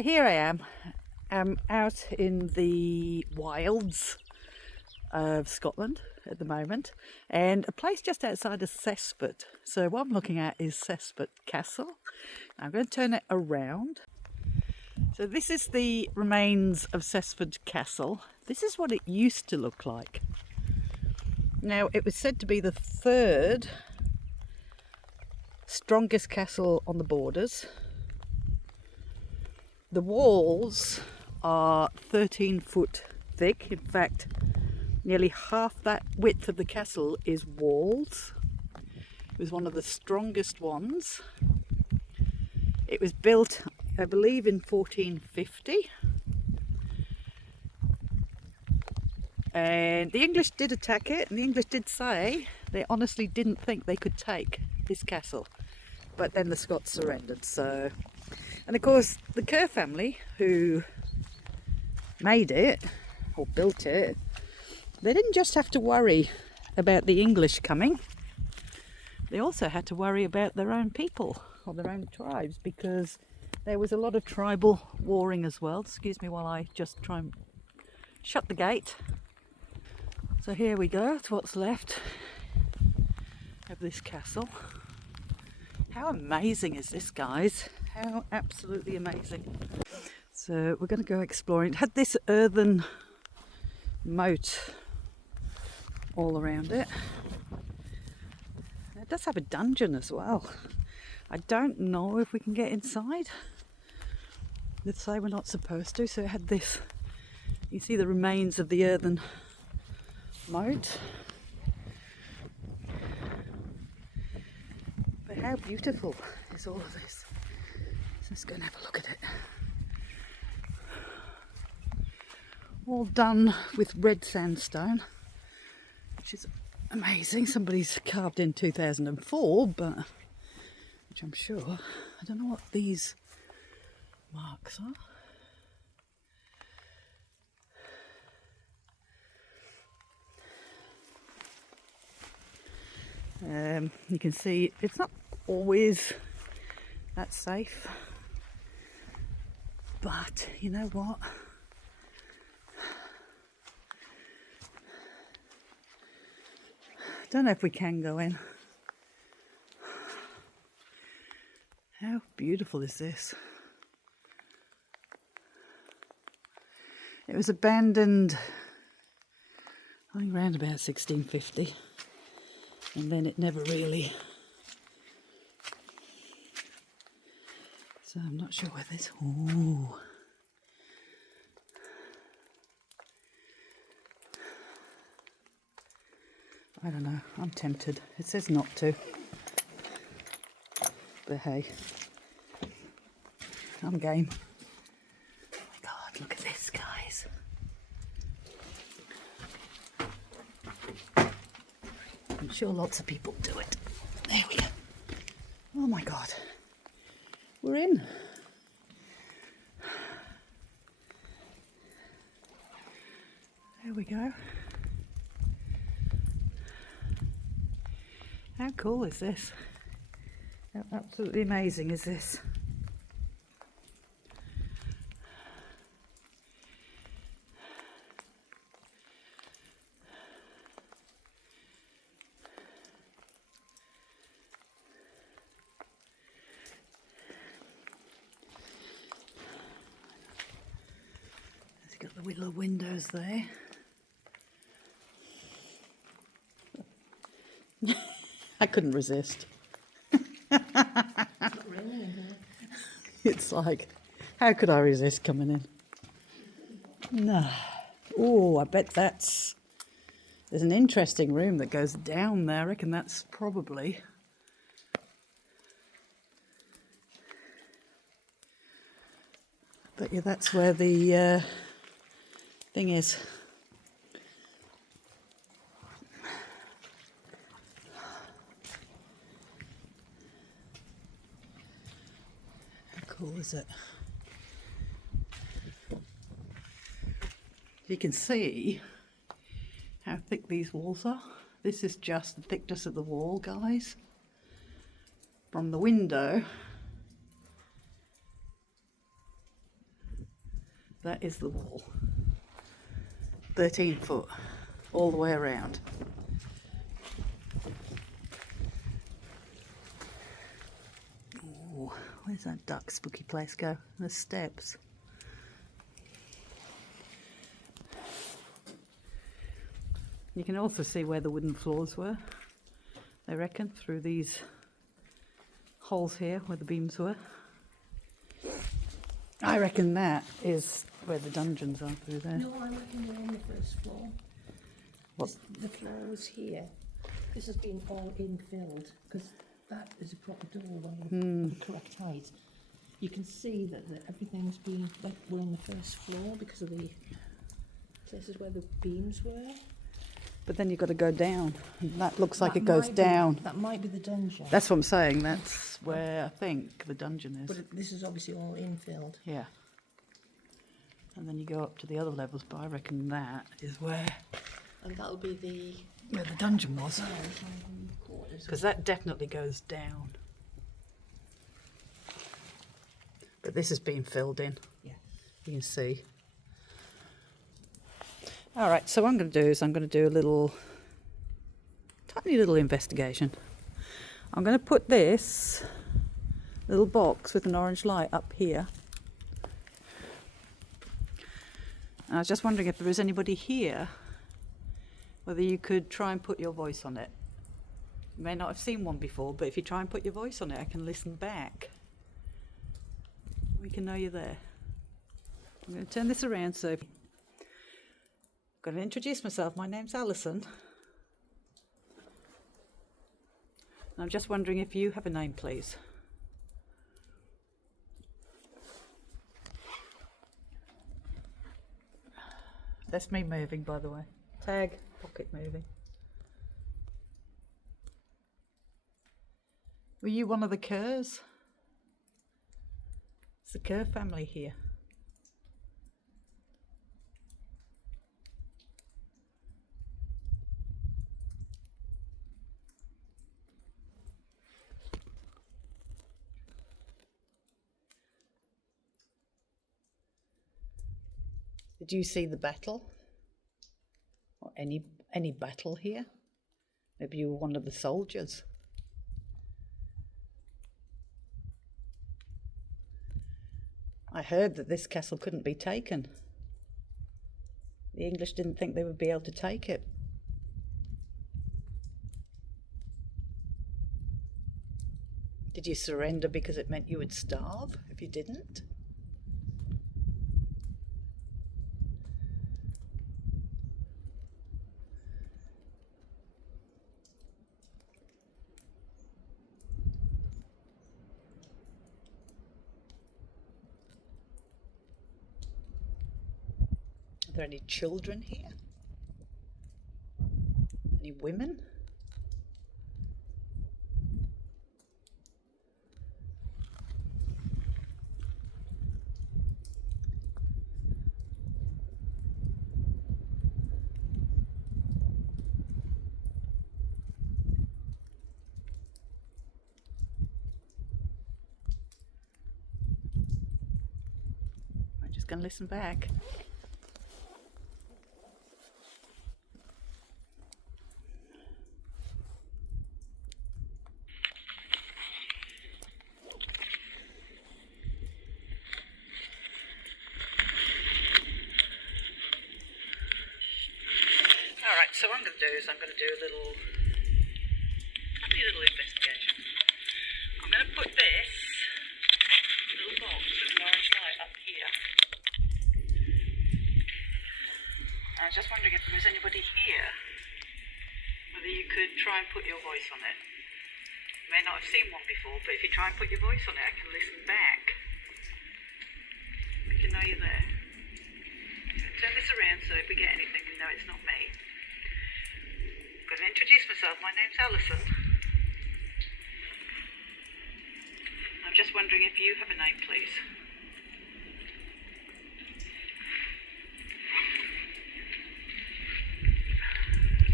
So here I am. I'm out in the wilds of Scotland at the moment, and a place just outside of Cessford. So what I'm looking at is Cesford Castle. I'm going to turn it around. So this is the remains of Cesford Castle. This is what it used to look like. Now, it was said to be the third strongest castle on the borders. The walls are 13 foot thick. In fact, nearly half that width of the castle is walls. It was one of the strongest ones. It was built, I believe, in 1450. And the English did attack it, and the English did say they honestly didn't think they could take this castle. But then the Scots surrendered, so... And of course, the Kerr family, who made it, or built it, they didn't just have to worry about the English coming. They also had to worry about their own people, or their own tribes, because there was a lot of tribal warring as well. Excuse me while I just try and shut the gate. So here we go, it's what's left of this castle. How amazing is this, guys? How absolutely amazing. So we're going to go exploring. It had this earthen moat all around it. It does have a dungeon as well. I don't know if we can get inside. They say we're not supposed to, so it had this. You see the remains of the earthen moat. But how beautiful is all of this? Let's go and have a look at it. All done with red sandstone, which is amazing. Somebody's carved in 2004, but which I'm sure. I don't know what these marks are. You can see it's not always that safe. But you know what? I don't know if we can go in. How beautiful is this? It was abandoned, I think, around about 1650, and then it never really. So I'm not sure where this. Ooh. I don't know. I'm tempted. It says not to. But hey, I'm game. Oh my God, look at this, guys. I'm sure lots of people do it. There we go. Oh my God. We're in. There we go. How cool is this? How absolutely amazing is this? It's got the little windows there. I couldn't resist. Not really, It's like, how could I resist coming in? No. Oh, I bet there's an interesting room that goes down there. I reckon that's probably. But yeah, that's where the thing is. Cool, is it? You can see how thick these walls are. This is just the thickness of the wall, guys. From the window That is the wall. 13 foot all the way around. Oh, where's that duck spooky place go? There's steps. You can also see where the wooden floors were, I reckon, through these holes here where the beams were. I reckon that is where the dungeons are, through there. No, I reckon they're on the first floor. What? The floor was here. This has been all infilled because that is a proper doorway of the correct height. You can see that everything's been, like we're on the first floor because of the places where the beams were. But then you've got to go down. That looks like it goes down. That might be the dungeon. That's what I'm saying. That's where I think the dungeon is. But this is obviously all infilled. Yeah. And then you go up to the other levels, but I reckon that is where And that'll be the dungeon was. quarters. Because that definitely goes down. But this has been filled in. Yeah. You can see. All right, so what I'm going to do is I'm going to do a little, tiny little investigation. I'm going to put this little box with an orange light up here. And I was just wondering if there is anybody here, whether you could try and put your voice on it. You may not have seen one before, but if you try and put your voice on it, I can listen back. We can know you're there. I'm going to turn this around so... I'm going to introduce myself. My name's Alison. And I'm just wondering if you have a name, please. That's me moving, by the way. Tag, pocket moving. Were you one of the Kerrs? It's the Kerr family here. Did you see the battle? Or any battle here? Maybe you were one of the soldiers. I heard that this castle couldn't be taken. The English didn't think they would be able to take it. Did you surrender because it meant you would starve if you didn't? Are there any children here? Any women? I'm just going to listen back. So what I'm going to do is I'm going to do a little investigation. I'm going to put this little box with an orange light up here. I was just wondering if there was anybody here, whether you could try and put your voice on it. You may not have seen one before, but if you try and put your voice on it, I can listen back. We can know you're there. Turn this around so if we get anything, we know it's not me. I'm going to introduce myself. My name's Alison. I'm just wondering if you have a name, please.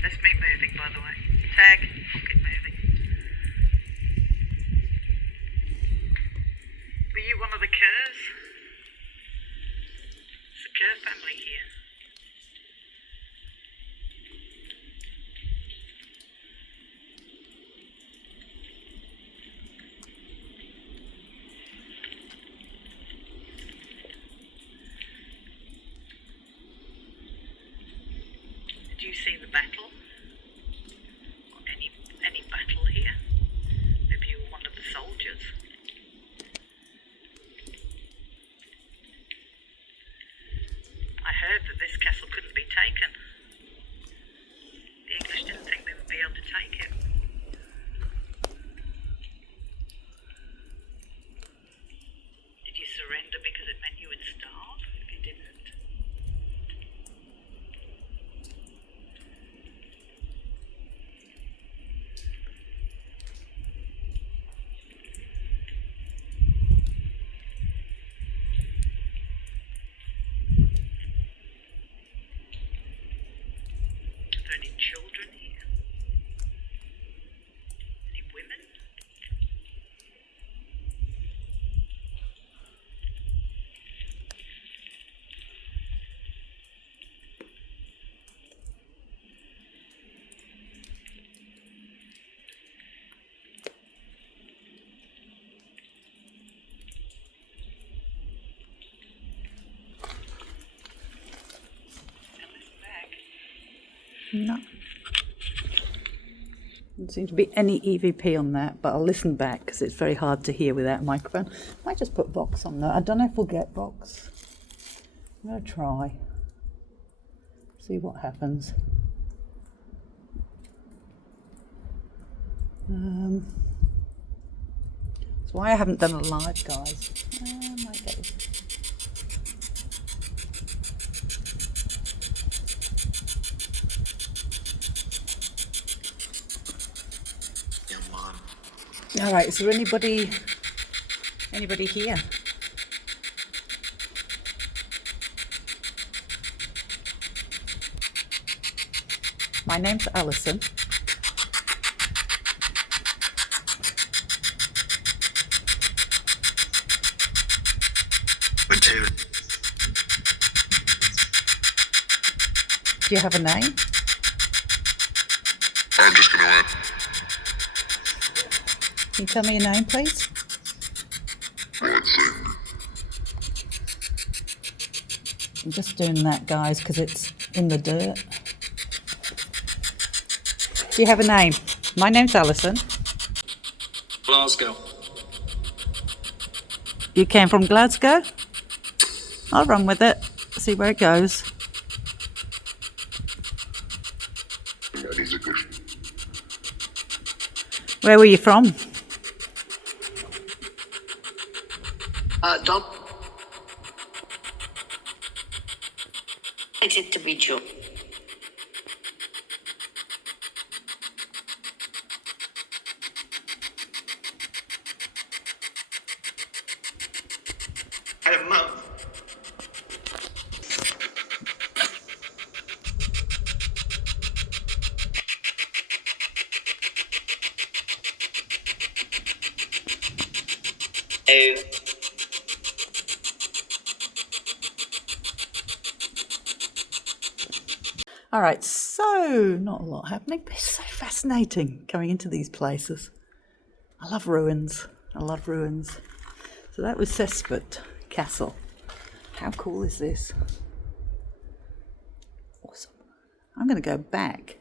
That's me moving, by the way. Tag, pocket moving. Were you one of the Kerrs? It's lovely here. Did you see the battle? Or any battle here? Maybe you were one of the soldiers. I heard that this castle couldn't be taken. The English didn't think they would be able to take it. Did you surrender because it meant you would starve if you didn't? Are there any children here? Any women? And this bag. No. Doesn't seem to be any EVP on that, but I'll listen back because it's very hard to hear without a microphone. Might just put Vox on there. I don't know if we'll get Vox. I'm going to try. See what happens. That's why I haven't done a live, guys. Might get it. All right, is there anybody here? My name's Alison. Do you have a name? I'm just gonna add. Can you tell me your name, please? I'm just doing that, guys, because it's in the dirt. Do you have a name? My name's Alison. Glasgow. You came from Glasgow? I'll run with it, see where it goes. That is a good. Where were you from? Dog. Exit the video. I have mouth. Oh. All right, so not a lot happening, but it's so fascinating coming into these places. I love ruins. I love ruins. So that was Cesford Castle. How cool is this? Awesome. I'm going to go back.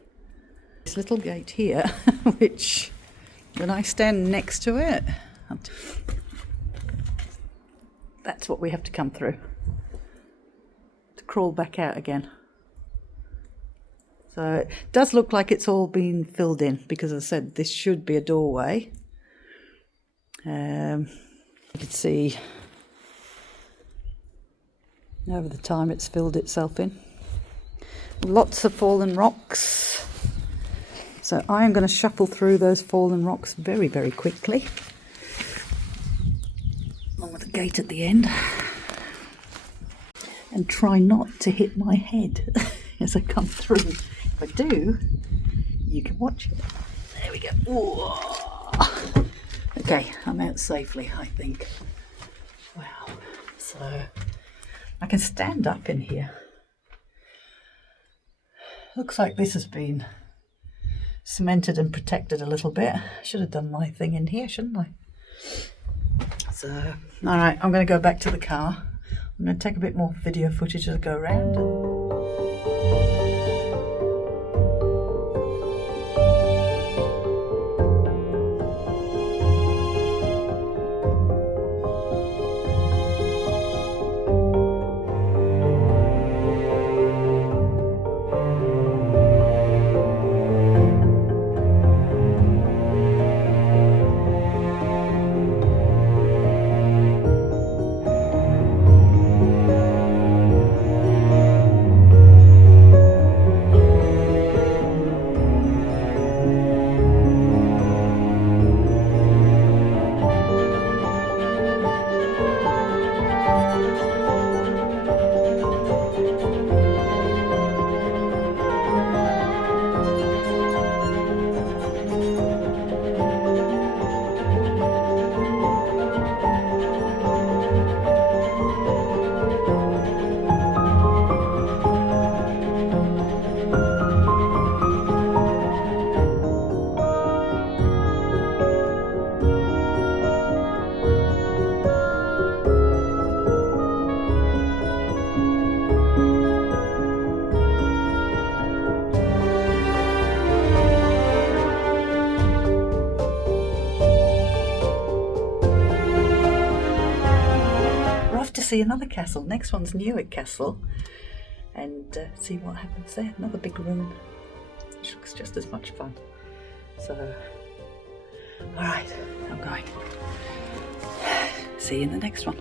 This little gate here, which when I stand next to it, that's what we have to come through to crawl back out again. So it does look like it's all been filled in because, as I said, this should be a doorway. You can see over the time it's filled itself in. Lots of fallen rocks. So I'm going to shuffle through those fallen rocks very, very quickly. Along with the gate at the end. And try not to hit my head as I come through. If I do, you can watch it. There we go. Whoa. Okay, I'm out safely, I think. Wow. So I can stand up in here. Looks like this has been cemented and protected a little bit. Should have done my thing in here, shouldn't I? So, all right, I'm going to go back to the car. I'm going to take a bit more video footage as I go around. To see another castle. Next one's Newark Castle, and see what happens there. Another big ruin, which looks just as much fun. So, all right, I'm going. See you in the next one.